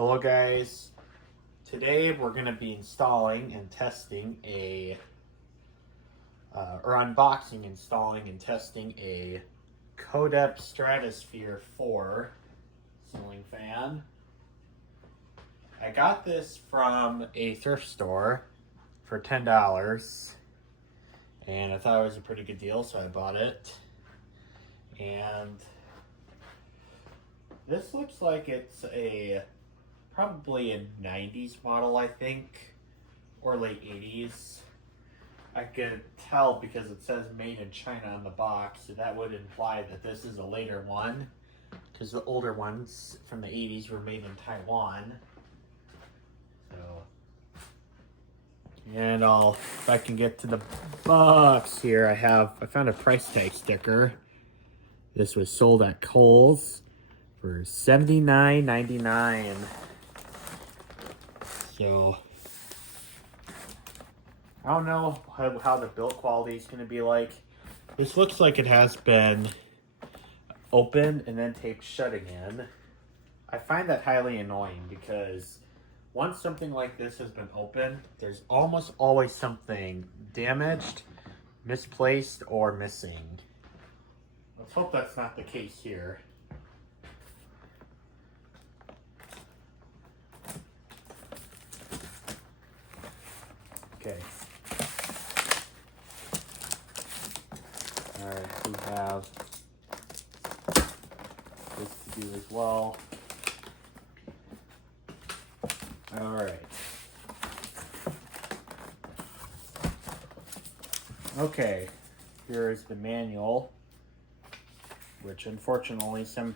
Hello guys, today we're going to be installing and testing unboxing, installing and testing a Codep Stratosphere 4 ceiling fan. I got this from a thrift store for $10 and I thought it was a pretty good deal, so I bought it. And this looks like it's probably a 90s model, I think, or late 80s. I could tell because it says made in China on the box, so that would imply that this is a later one, because the older ones from the 80s were made in Taiwan. So, and if I can get to the box here, I found a price tag sticker. This was sold at Kohl's for $79.99. So I don't know how the build quality is going to be like. This looks like it has been opened and then taped shut again. I find that highly annoying because once something like this has been opened, there's almost always something damaged, misplaced, or missing. Let's hope that's not the case here. Okay. Alright, we have this to do as well. Alright. Okay, here is the manual, which unfortunately some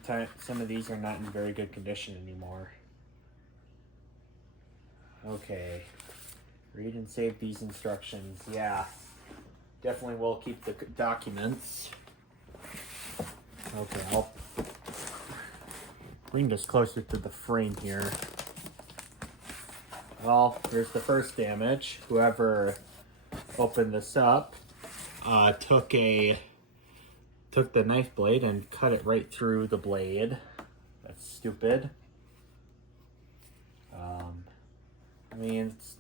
of these are not in very good condition anymore. Okay. Read and save these instructions. Yeah, definitely will keep the documents. Okay, I'll bring this closer to the frame here. Well, here's the first damage. Whoever opened this up took the knife blade and cut it right through the blade. That's stupid. I mean, it's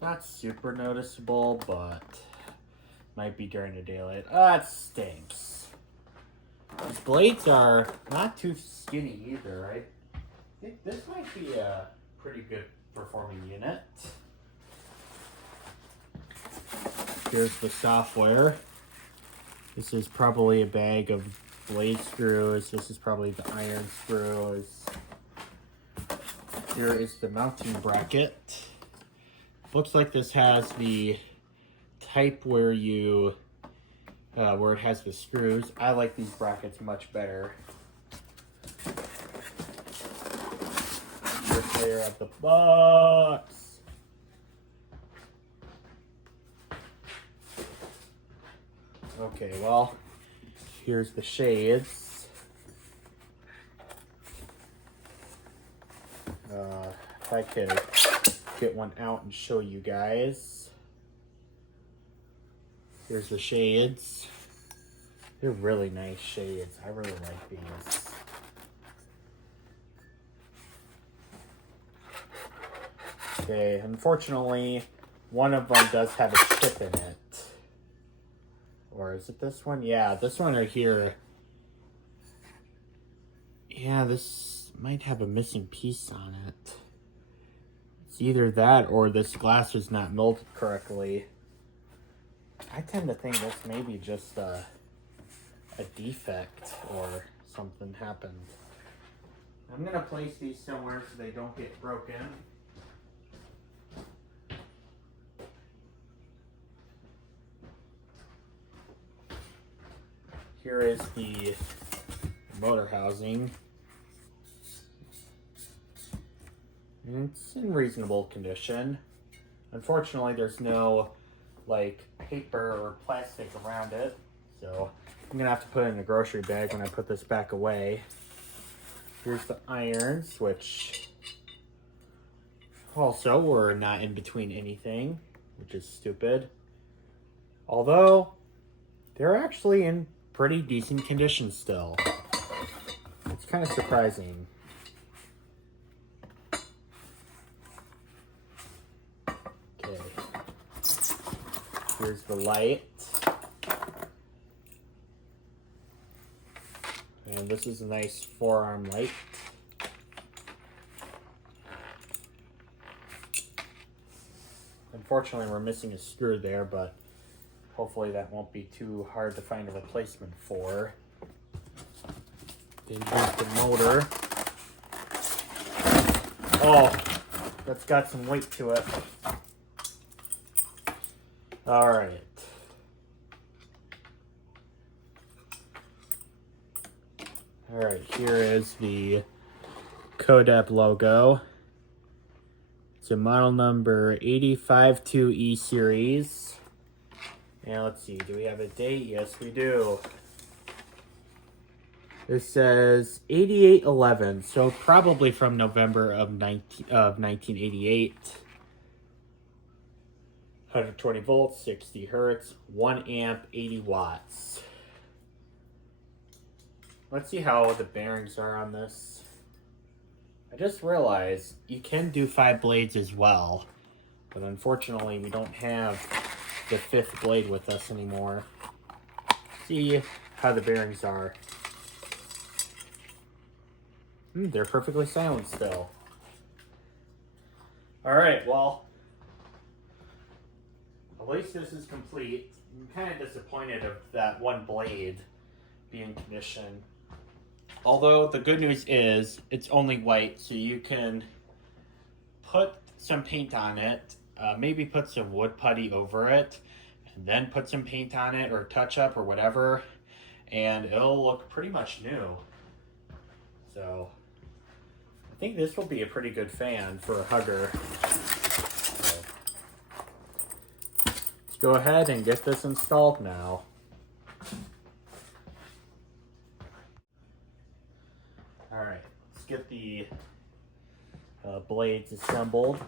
not super noticeable, but might be during the daylight. That stinks. These blades are not too skinny either, right? I think this might be a pretty good performing unit. Here's the software. This is probably a bag of blade screws. This is probably the iron screws. Here is the mounting bracket. Looks like this has the type where where it has the screws. I like these brackets much better. First layer of the box. Okay, well, here's the shades. If I could get one out and show you guys. Here's the shades. They're really nice shades. I really like these. Okay, unfortunately, one of them does have a chip in it. Or is it this one? Yeah, this one right here. Yeah, this might have a missing piece on it. It's either that or this glass was not molded correctly. I tend to think this may be just a defect or something happened. I'm gonna place these somewhere so they don't get broken. Here is the motor housing. And it's in reasonable condition. Unfortunately, there's no paper or plastic around it, so I'm gonna have to put it in a grocery bag when I put this back away. Here's the irons, which also were not in between anything, which is stupid. Although they're actually in pretty decent condition still. It's kind of surprising. Here's the light. And this is a nice forearm light. Unfortunately, we're missing a screw there, but hopefully that won't be too hard to find a replacement for. Then here's the motor. Oh, that's got some weight to it. All right. All right, here is the Codep logo. It's a model number 852E series. And let's see, do we have a date? Yes, we do. It says 8811, so probably from November of 1988. 120 volts, 60 hertz, 1 amp, 80 watts. Let's see how the bearings are on this. I just realized you can do 5 blades as well, but unfortunately we don't have the 5th blade with us anymore. See how the bearings are. They're perfectly silent still. Alright, well, at least this is complete. I'm kind of disappointed of that one blade being conditioned. Although the good news is it's only white, so you can put some paint on it, maybe put some wood putty over it, and then put some paint on it or touch up or whatever, and it'll look pretty much new. So I think this will be a pretty good fan for a hugger. So let's go ahead and get this installed now. All right, let's get the blades assembled.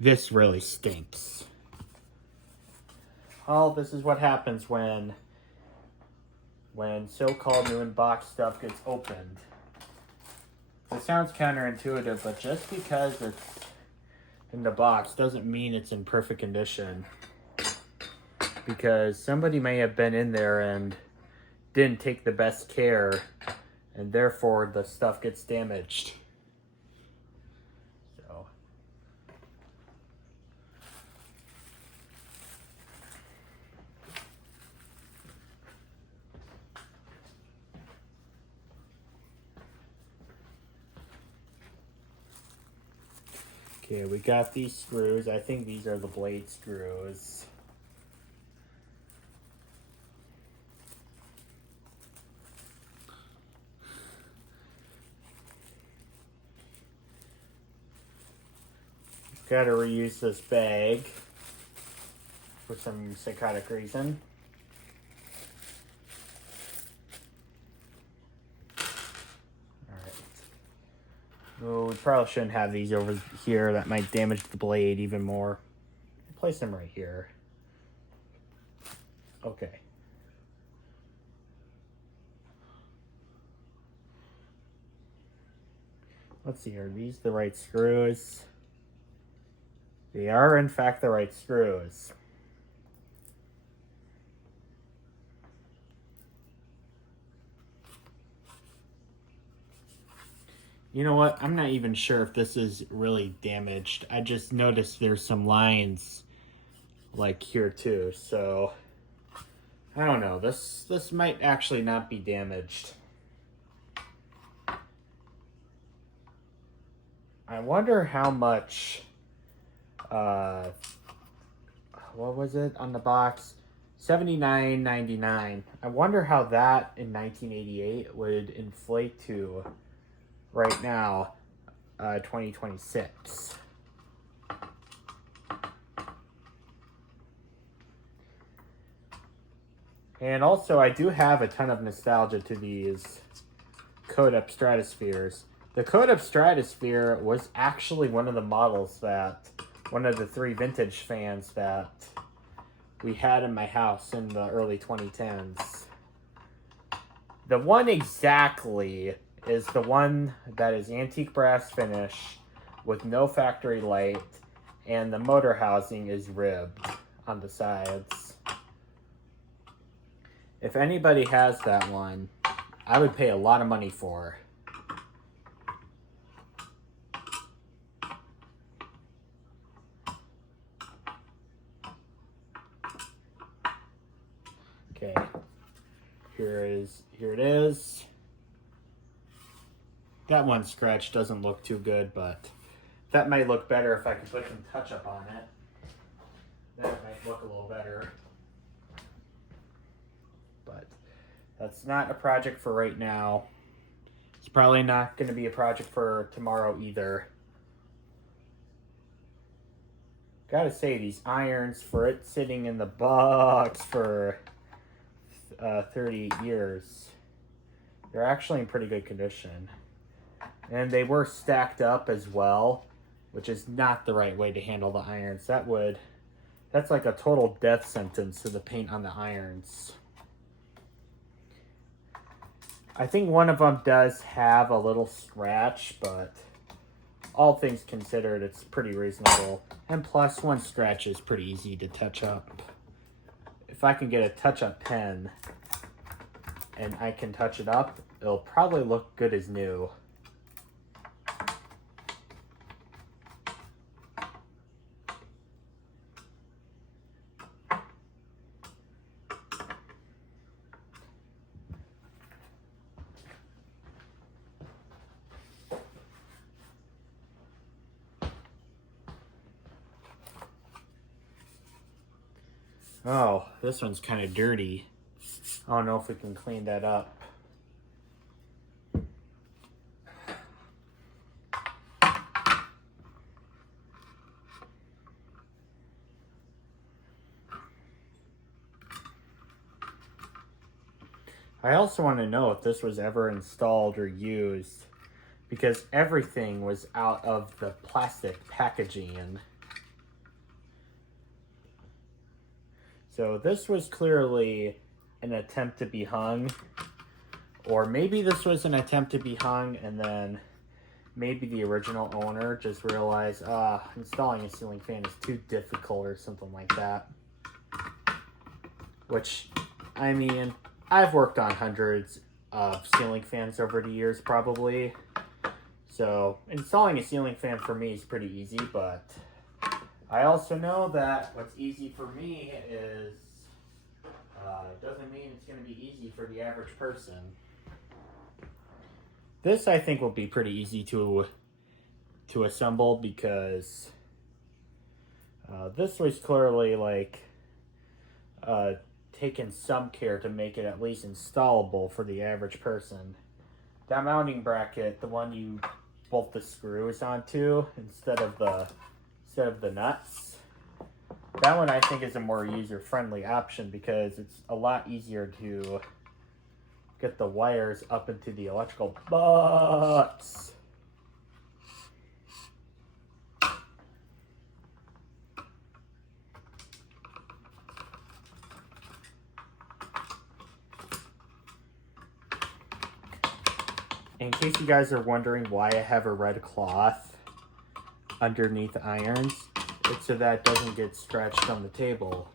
This really stinks. Well, this is what happens when so-called new in-box stuff gets opened. It sounds counterintuitive, but just because it's in the box doesn't mean it's in perfect condition. Because somebody may have been in there and didn't take the best care, and therefore the stuff gets damaged. So okay, we got these screws. I think these are the blade screws. Got to reuse this bag for some psychotic reason. Oh, we probably shouldn't have these over here. That might damage the blade even more. Place them right here. Okay. Let's see, are these the right screws? They are, in fact, the right screws. You know what? I'm not even sure if this is really damaged. I just noticed there's some lines like here too. So I don't know. This might actually not be damaged. I wonder how much what was it on the box? $79.99. I wonder how that in 1988 would inflate to right now, 2026. And also, I do have a ton of nostalgia to these Codep Stratospheres. The Codep Stratosphere was actually one of the models that, one of the 3 vintage fans that we had in my house in the early 2010s. The one exactly is the one that is antique brass finish with no factory light, and the motor housing is ribbed on the sides. If anybody has that one, I would pay a lot of money for. Okay, here it is. That one scratch doesn't look too good, but that might look better if I could put some touch up on it. That might look a little better. But that's not a project for right now. It's probably not going to be a project for tomorrow either. Gotta say, these irons, for it sitting in the box for 38 years, they're actually in pretty good condition. And they were stacked up as well, which is not the right way to handle the irons. That's like a total death sentence to the paint on the irons. I think one of them does have a little scratch, but all things considered, it's pretty reasonable. And plus, one scratch is pretty easy to touch up. If I can get a touch-up pen and I can touch it up, it'll probably look good as new. Oh, this one's kind of dirty. I don't know if we can clean that up. I also want to know if this was ever installed or used, because everything was out of the plastic packaging. So this was clearly an attempt to be hung, or maybe this was an attempt to be hung and then maybe the original owner just realized installing a ceiling fan is too difficult or something like that. Which, I mean, I've worked on hundreds of ceiling fans over the years probably. So installing a ceiling fan for me is pretty easy, but I also know that what's easy for me is doesn't mean it's going to be easy for the average person. This I think will be pretty easy to assemble, because this was clearly like taken some care to make it at least installable for the average person. That mounting bracket, the one you bolt the screws onto instead of the nuts, that one I think is a more user-friendly option, because it's a lot easier to get the wires up into the electrical box. In case you guys are wondering why I have a red cloth underneath the irons, it's so that it doesn't get scratched on the table.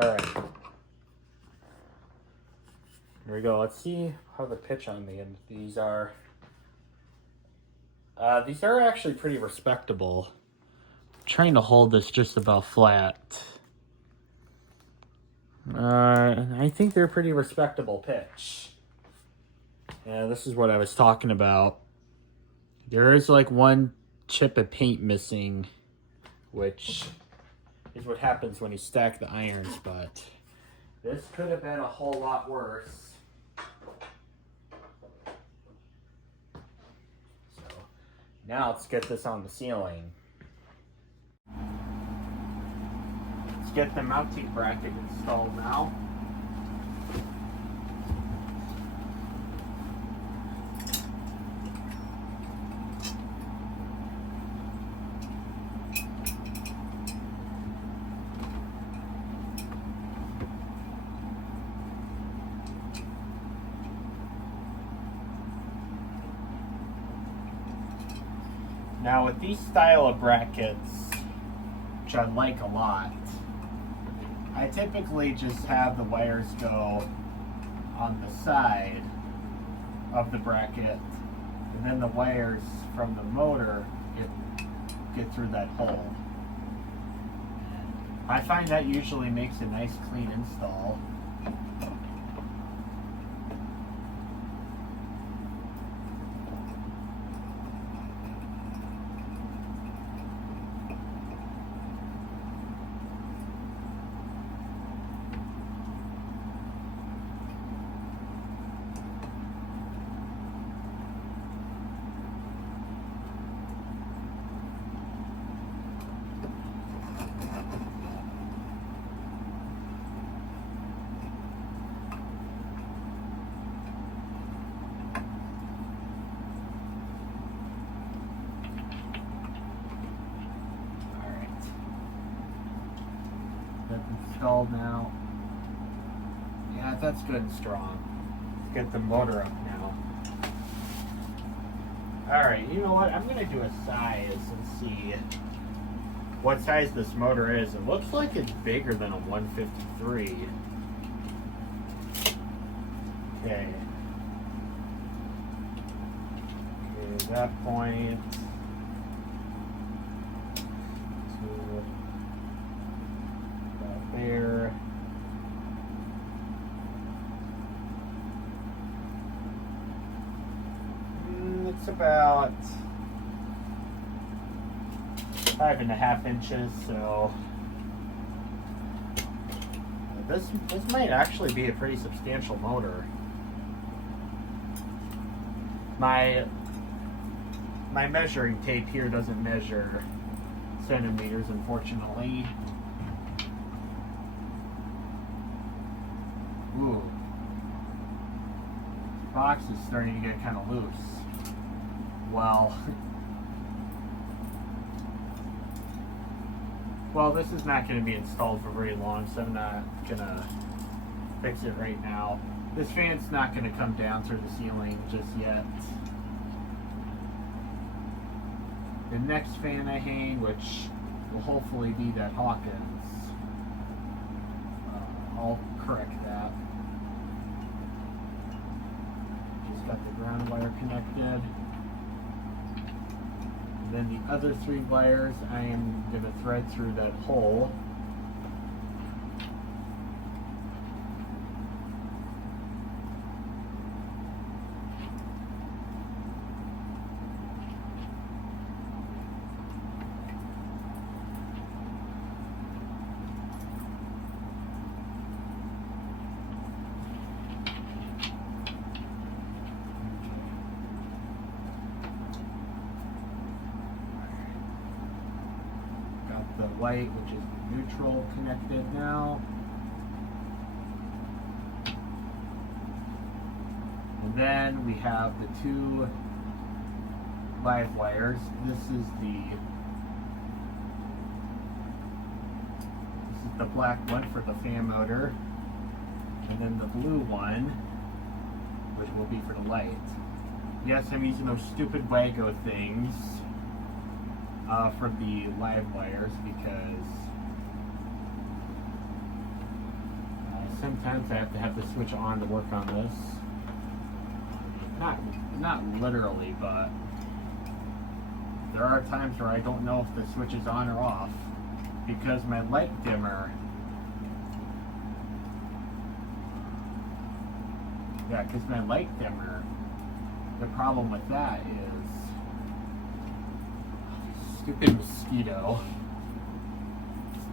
Alright. Here we go. Let's see how the pitch on these are. These are actually pretty respectable. I'm trying to hold this just about flat. I think they're pretty respectable pitch. Yeah, this is what I was talking about. There is like one chip of paint missing, which is what happens when you stack the irons, but this could have been a whole lot worse. So now let's get this on the ceiling. Let's get the mounting bracket installed now. Now with these style of brackets, which I like a lot, I typically just have the wires go on the side of the bracket, and then the wires from the motor get through that hole. I find that usually makes a nice clean install. Installed now. Yeah, that's good and strong. Let's get the motor up now. Alright, you know what? I'm going to do a size and see what size this motor is. It looks like it's bigger than a 153. Okay. Okay, that point. There. It's about 5.5 inches, so this might actually be a pretty substantial motor. My measuring tape here doesn't measure centimeters, unfortunately. Ooh. The box is starting to get kind of loose. Well, this is not going to be installed for very long, so I'm not going to fix it right now. This fan's not going to come down through the ceiling just yet. The next fan I hang, which will hopefully be that Hawkins, I'll correct that. Just got the ground wire connected. And then the other 3 wires I am going to thread through that hole. The white, which is neutral, connected now. And then we have the 2 live wires. This is the black one for the fan motor, and then the blue one, which will be for the light. Yes, I'm using those stupid Wago things for the live wires because sometimes I have to have the switch on to work on this. Not literally, but there are times where I don't know if the switch is on or off because my light dimmer, the problem with that is stupid mosquito.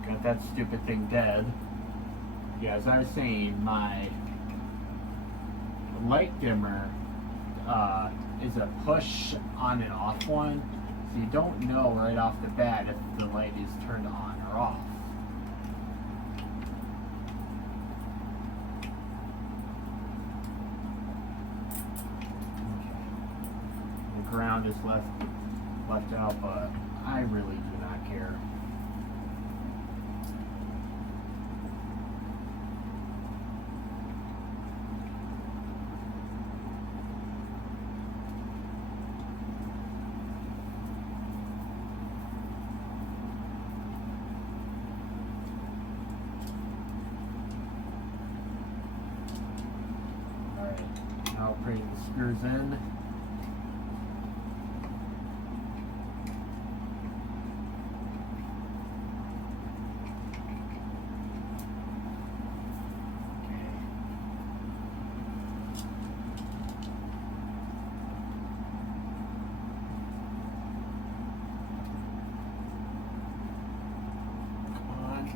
Got that stupid thing dead. Yeah, as I was saying, my light dimmer is a push on and off one, so you don't know right off the bat if the light is turned on or off. Okay. The ground is left out, but I really do not care. bring the screws in.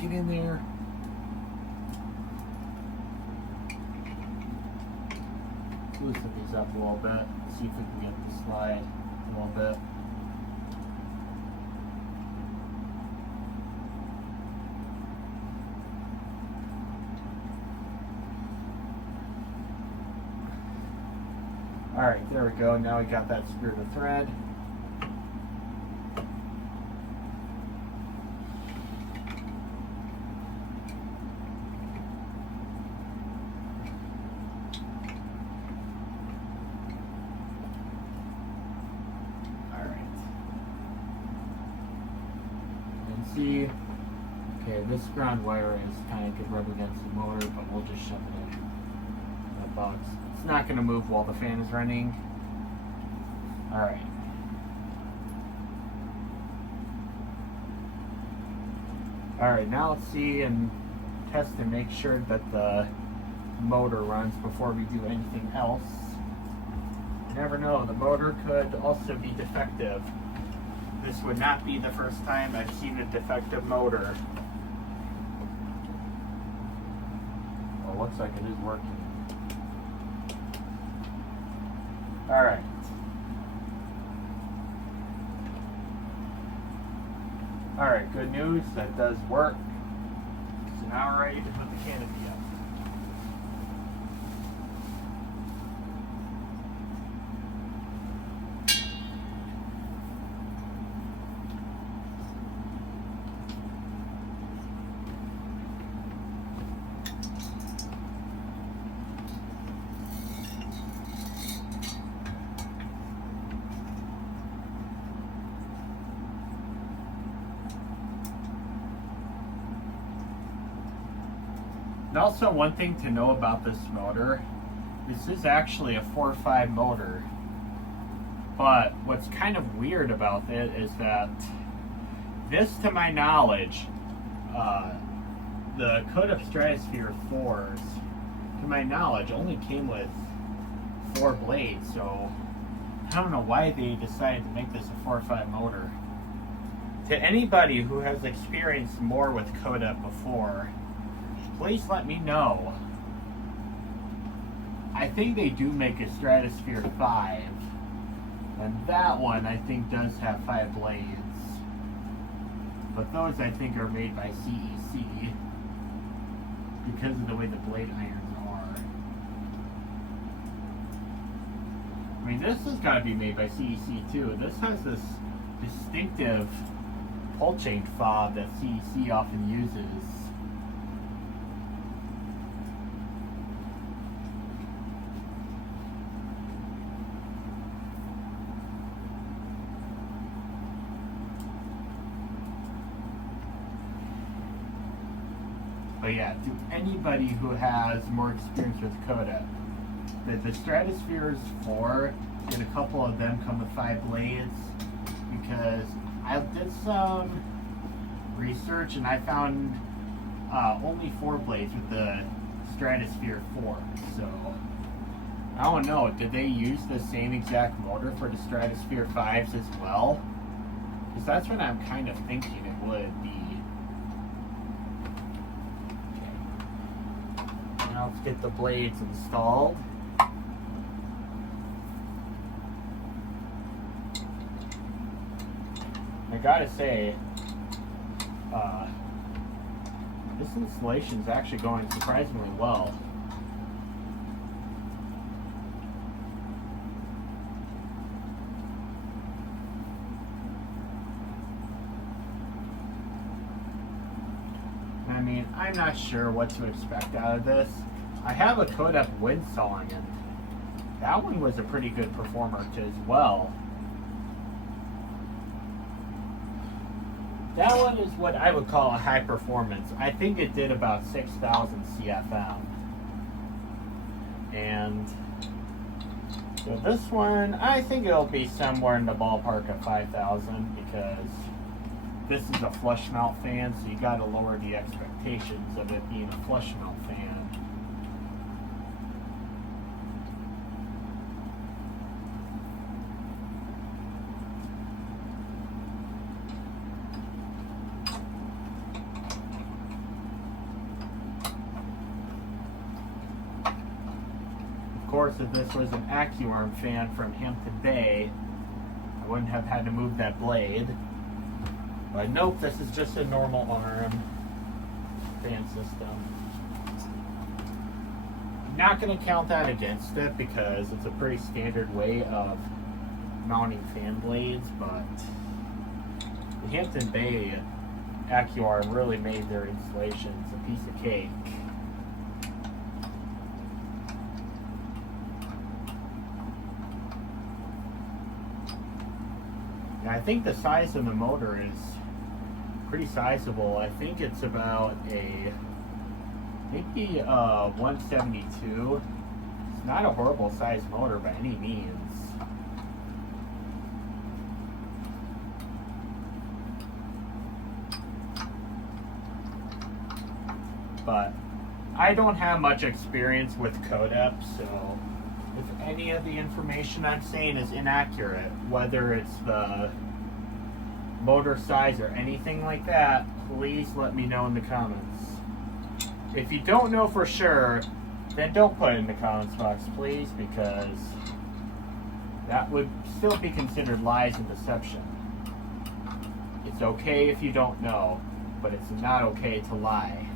Get in there. Loosen these up a little bit. See if we can get the slide a little bit. Alright, there we go. Now we got that screw to thread. See, okay, this ground wire is kind of good rub against the motor, but we'll just shove it in that box. It's not going to move while the fan is running. Alright. Alright, now let's see and test and make sure that the motor runs before we do anything else. You never know, the motor could also be defective. This would not be the first time I've seen a defective motor. Well, looks like it is working. Alright. Alright, good news, that does work. So now we're ready to put the canopy up. And also, one thing to know about this motor, this is actually a 4.5 motor. But what's kind of weird about it is that this, to my knowledge, the Codep Stratosphere 4s, to my knowledge, only came with 4 blades. So I don't know why they decided to make this a 4.5 motor. To anybody who has experienced more with Codep before, please let me know. I think they do make a Stratosphere 5, and that one I think does have 5 blades. But those I think are made by CEC because of the way the blade irons are. I mean, this has got to be made by CEC too. This has this distinctive pull chain fob that CEC often uses. But yeah, to anybody who has more experience with Codep, the Stratospheres 4, and a couple of them come with 5 blades, because I did some research and I found only 4 blades with the Stratosphere 4. So I don't know, did they use the same exact motor for the Stratosphere 5s as well? Because that's what I'm kind of thinking it would be. Now let's get the blades installed. I gotta say, this installation is actually going surprisingly well. I mean, I'm not sure what to expect out of this. I have a Codep windsawing, and that one was a pretty good performer as well. That one is what I would call a high performance. I think it did about 6,000 CFM. And So this one, I think it'll be somewhere in the ballpark of 5,000 because this is a flush mount fan, so you got to lower the expectations of it being a flush mount fan. Of course, if this was an AccuArm fan from Hampton Bay, I wouldn't have had to move that blade. But nope, this is just a normal arm fan system. I'm not going to count that against it because it's a pretty standard way of mounting fan blades, but the Hampton Bay AccuArm really made their installations a piece of cake. I think the size of the motor is pretty sizable. I think it's about maybe 172. It's not a horrible size motor by any means. But I don't have much experience with Codep, so if any of the information I'm saying is inaccurate, whether it's the motor size or anything like that, please let me know in the comments. If you don't know for sure, then don't put it in the comments box, please, because that would still be considered lies and deception. It's okay if you don't know, but it's not okay to lie.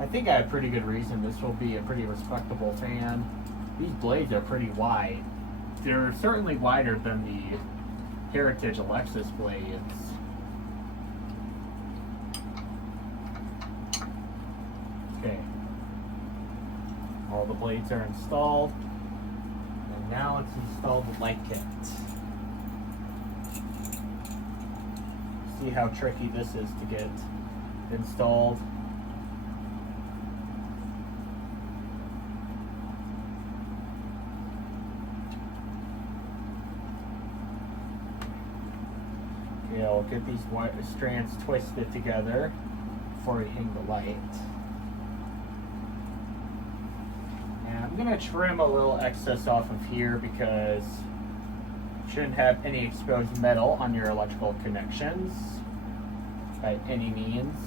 I think I have pretty good reason this will be a pretty respectable fan. These blades are pretty wide. They're certainly wider than the Heritage Alexis blades. Okay. All the blades are installed. And now let's install the light kit. See how tricky this is to get installed. We'll get these strands twisted together before we hang the light. And I'm going to trim a little excess off of here because you shouldn't have any exposed metal on your electrical connections by any means.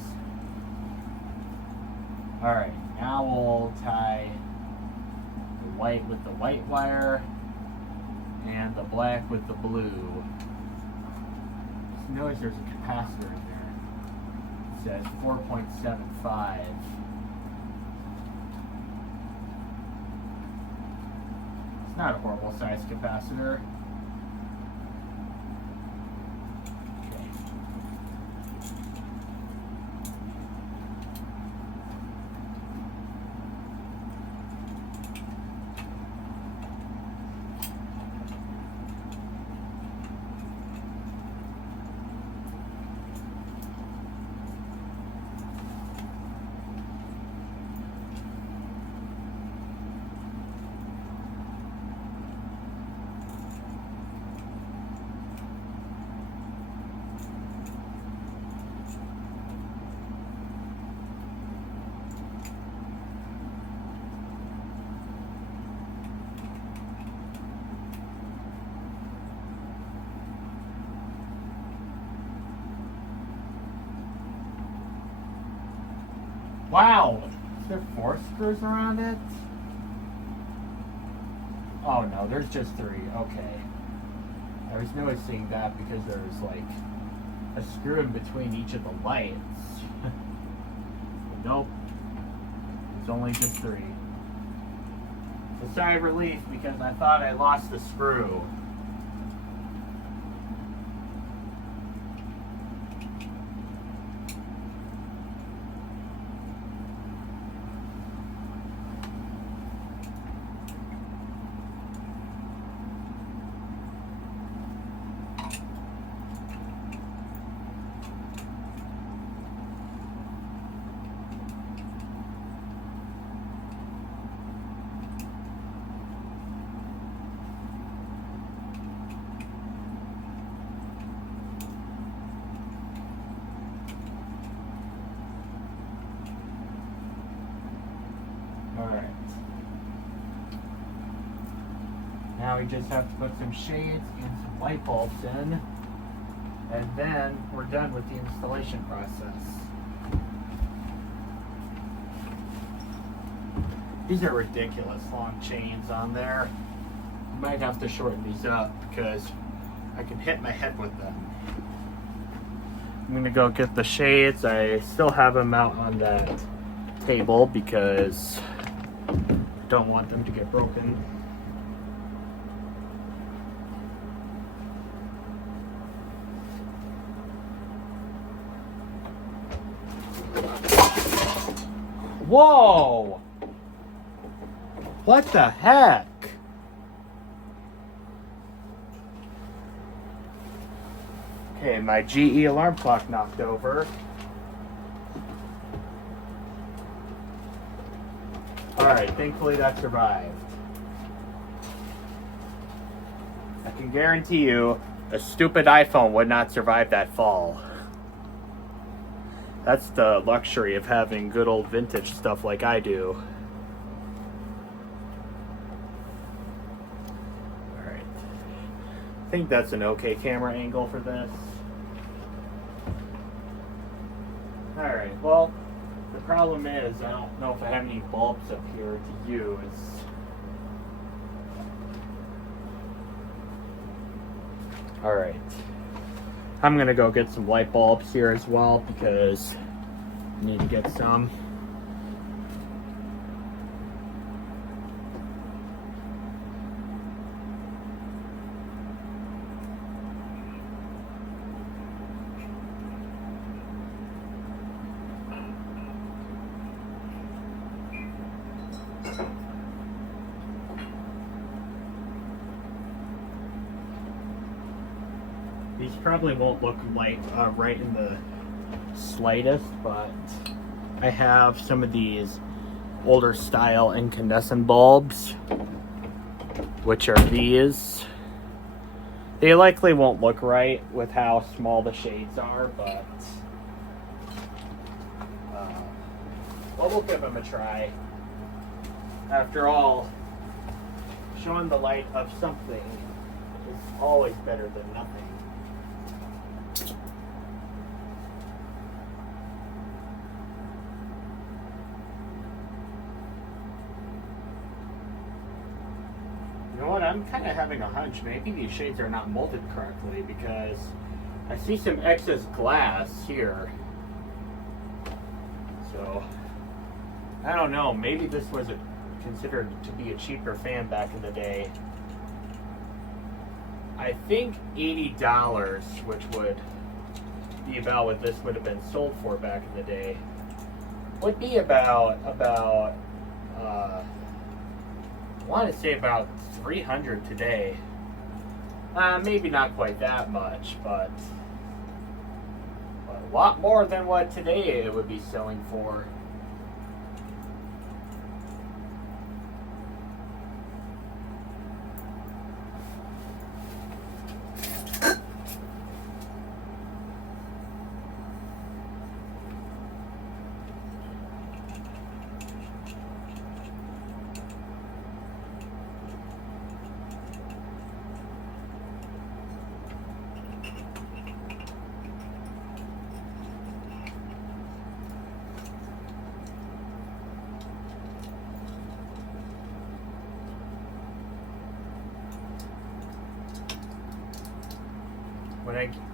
Alright, now we'll tie the white with the white wire and the black with the blue. Notice there's a capacitor in there. It says 4.75. It's not a horrible size capacitor. Wow! Is there 4 screws around it? Oh no, there's just 3. Okay. I was noticing that because there's like a screw in between each of the lights. Nope. It's only just 3. It's a sigh of relief because I thought I lost the screw. Now we just have to put some shades and some light bulbs in, and then we're done with the installation process. These are ridiculous long chains on there. I might have to shorten these up because I can hit my head with them. I'm gonna go get the shades. I still have them out on that table because I don't want them to get broken. Whoa! What the heck? Okay, my GE alarm clock knocked over. Alright, thankfully that survived. I can guarantee you a stupid iPhone would not survive that fall. That's the luxury of having good old vintage stuff like I do. Alright. I think that's an okay camera angle for this. Alright, well, the problem is I don't know if I have any bulbs up here to use. Alright. I'm gonna go get some light bulbs here as well because I need to get some. These probably won't look like right in the slightest, but I have some of these older style incandescent bulbs, which are these. They likely won't look right with how small the shades are, but well, we'll give them a try. After all, showing the light of something is always better than nothing. You know what, I'm kind of having a hunch. Maybe these shades are not molded correctly because I see some excess glass here. So, I don't know. Maybe this was considered to be a cheaper fan back in the day. I think $80, which would be about what this would have been sold for back in the day, would be about I want to say about $300 today. Maybe not quite that much, but a lot more than what today it would be selling for.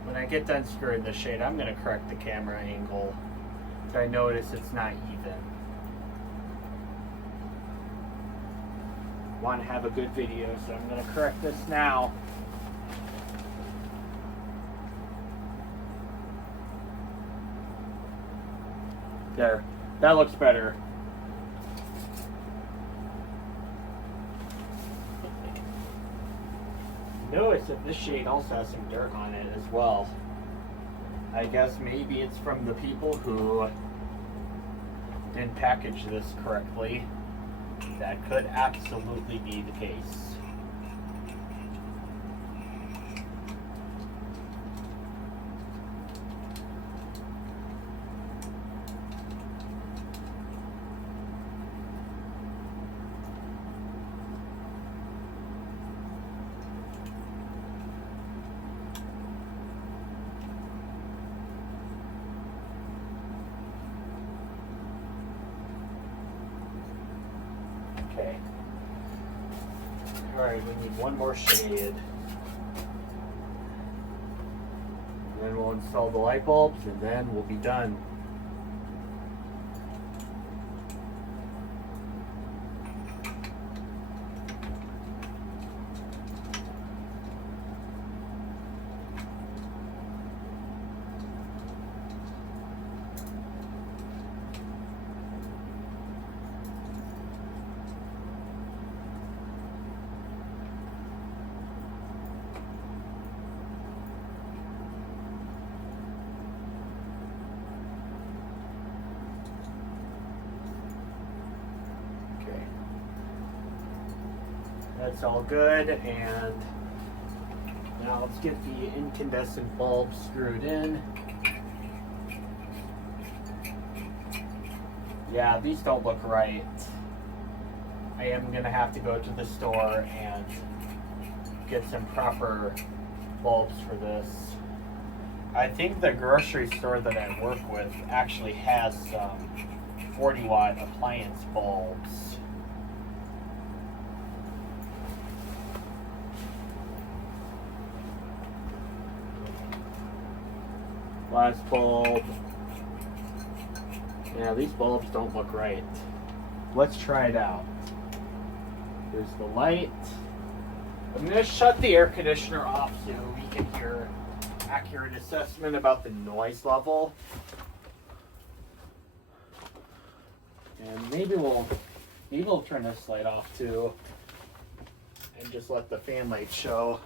When I get done screwing the shade, I'm going to correct the camera angle. I notice it's not even. Want to have a good video, so I'm going to correct this now. There, that looks better. Notice that this shade also has some dirt on it as well. I guess maybe it's from the people who didn't package this correctly. That could absolutely be the case. Okay. Alright, we need one more shade. And then we'll install the light bulbs and then we'll be done. That's all good, and now let's get the incandescent bulb screwed in. Yeah, these don't look right. I am gonna have to go to the store and get some proper bulbs for this. I think the grocery store that I work with actually has some 40-watt appliance bulbs. Last bulb. Yeah, these bulbs don't look right. Let's try it out. Here's the light. I'm going to shut the air conditioner off so we can hear accurate assessment about the noise level. And maybe we'll turn this light off too and just let the fan light show.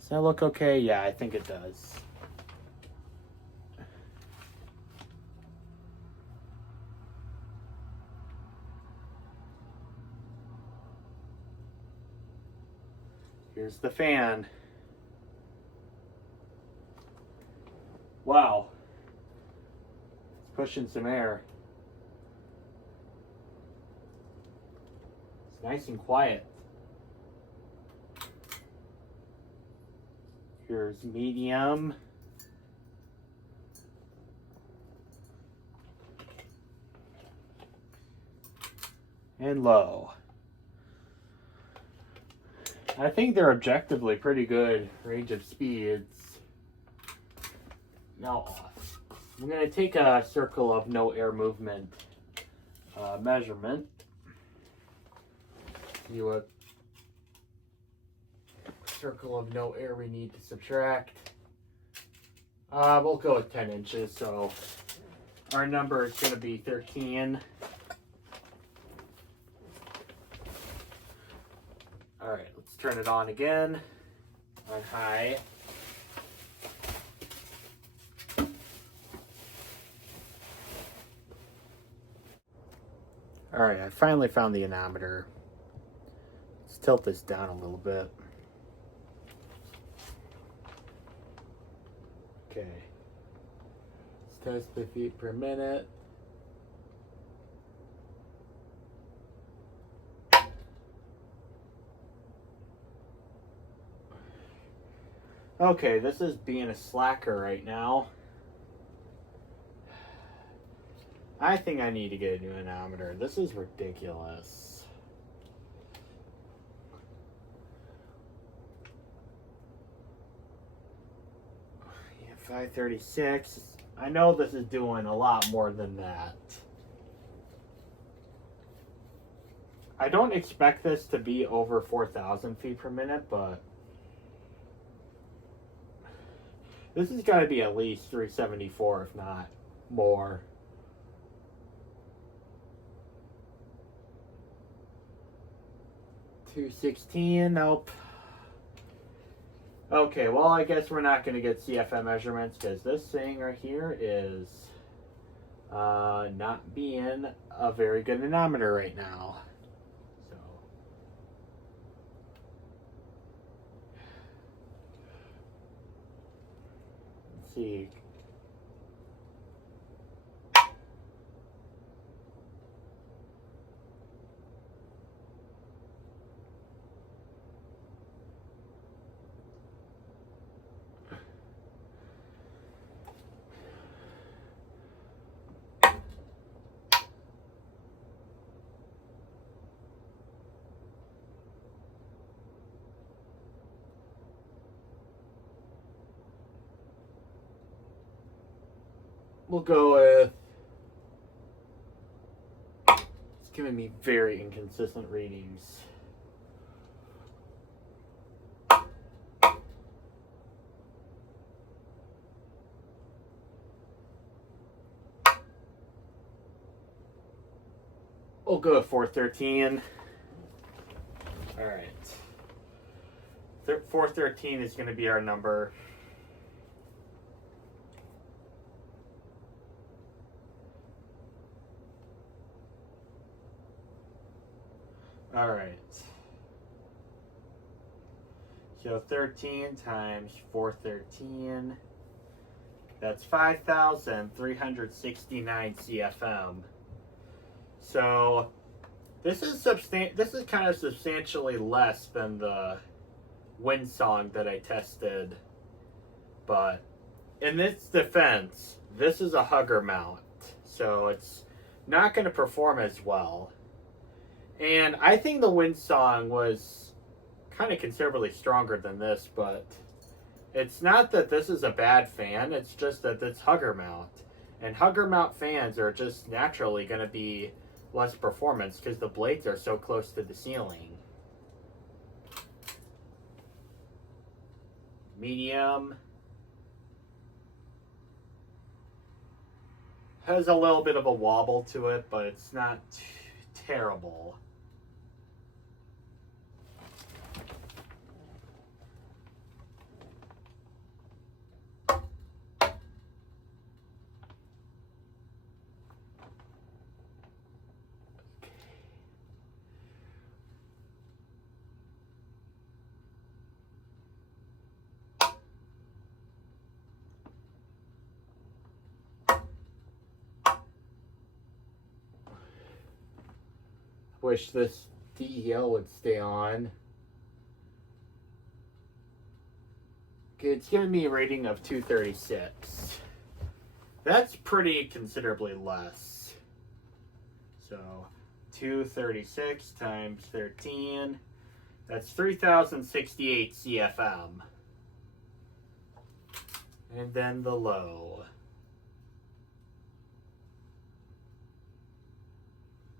Does that look okay? Yeah, I think it does. Here's the fan. Wow. It's pushing some air. It's nice and quiet. Here's medium. And low. I think they're objectively pretty good range of speeds. Now I'm going to take a circle of no air movement measurement. See what circle of no air we need to subtract. We'll go with 10 inches, so our number is going to be 13. Alright, let's turn it on again on high. Alright, I finally found the anemometer. Let's tilt this down a little bit. Okay. Let's test the feet per minute. Okay, this is being a slacker right now. I think I need to get a new anemometer. This is ridiculous. Yeah, 536. I know this is doing a lot more than that. I don't expect this to be over 4,000 feet per minute, but this has got to be at least 374, if not more. .216, nope. Okay, well, I guess we're not going to get CFM measurements because this thing right here is not being a very good anemometer right now. So, let's see. We'll go with, it's giving me very inconsistent readings. We'll go with 413. All right. 413 is going to be our number. All right. So 13 times 413. That's 5,369 CFM. So this is kind of substantially less than the Windsong that I tested, but in its defense, this is a hugger mount, so it's not going to perform as well. And I think the Windsong was kind of considerably stronger than this, but it's not that this is a bad fan, it's just that it's hugger mount. And hugger mount fans are just naturally going to be less performance because the blades are so close to the ceiling. Medium. Has a little bit of a wobble to it, but it's not terrible. Wish this DEL would stay on. Okay, it's giving me a rating of 236. That's pretty considerably less. So 236 times 13. That's 3,068 CFM. And then the low.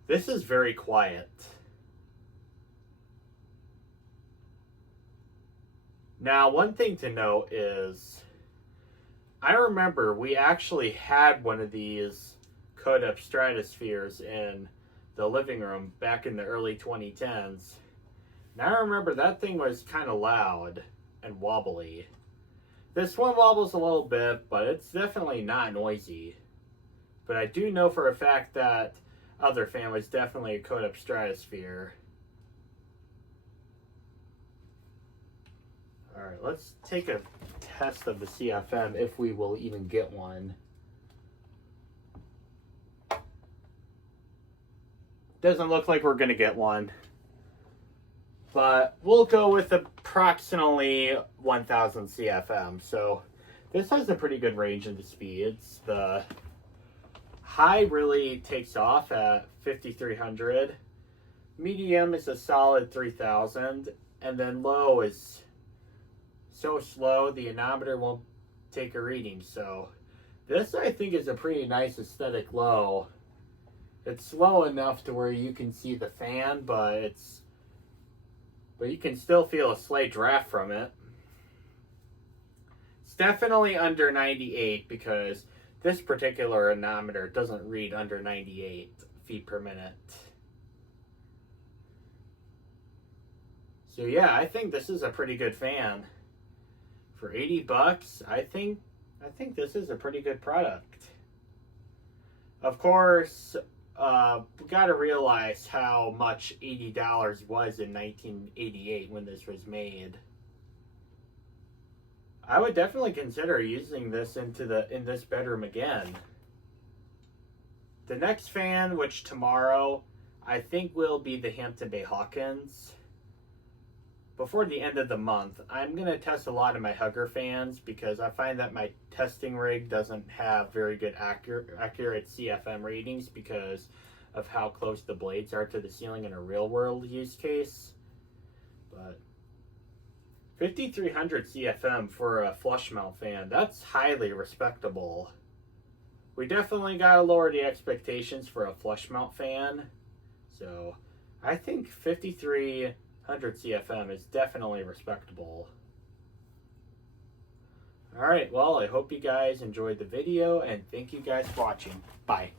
This is very quiet. Now, one thing to note is, I remember we actually had one of these Codep Stratospheres in the living room back in the early 2010s. And I remember that thing was kind of loud and wobbly. This one wobbles a little bit, but it's definitely not noisy. But I do know for a fact that other fan was definitely a Codep Stratosphere. Alright, let's take a test of the CFM if we will even get one. Doesn't look like we're going to get one. But we'll go with approximately 1,000 CFM. So this has a pretty good range in the speeds. The high really takes off at 5,300. Medium is a solid 3,000. And then low is so slow the anemometer won't take a reading. So this, I think, is a pretty nice aesthetic low. It's slow enough to where you can see the fan, but you can still feel a slight draft from it. It's definitely under 98 because this particular anemometer doesn't read under 98 feet per minute. So yeah, I think this is a pretty good fan. For 80 bucks, I think this is a pretty good product. Of course, we got to realize how much $80 was in 1988 when this was made. I would definitely consider using this in this bedroom again. The next fan, which tomorrow I think will be the Hampton Bay Hawkins. Before the end of the month, I'm going to test a lot of my hugger fans because I find that my testing rig doesn't have very good accurate CFM ratings because of how close the blades are to the ceiling in a real world use case. But 5,300 CFM for a flush mount fan, that's highly respectable. we definitely got to lower the expectations for a flush mount fan. So I think 5300 CFM is definitely respectable. Alright, well, I hope you guys enjoyed the video, and thank you guys for watching. Bye.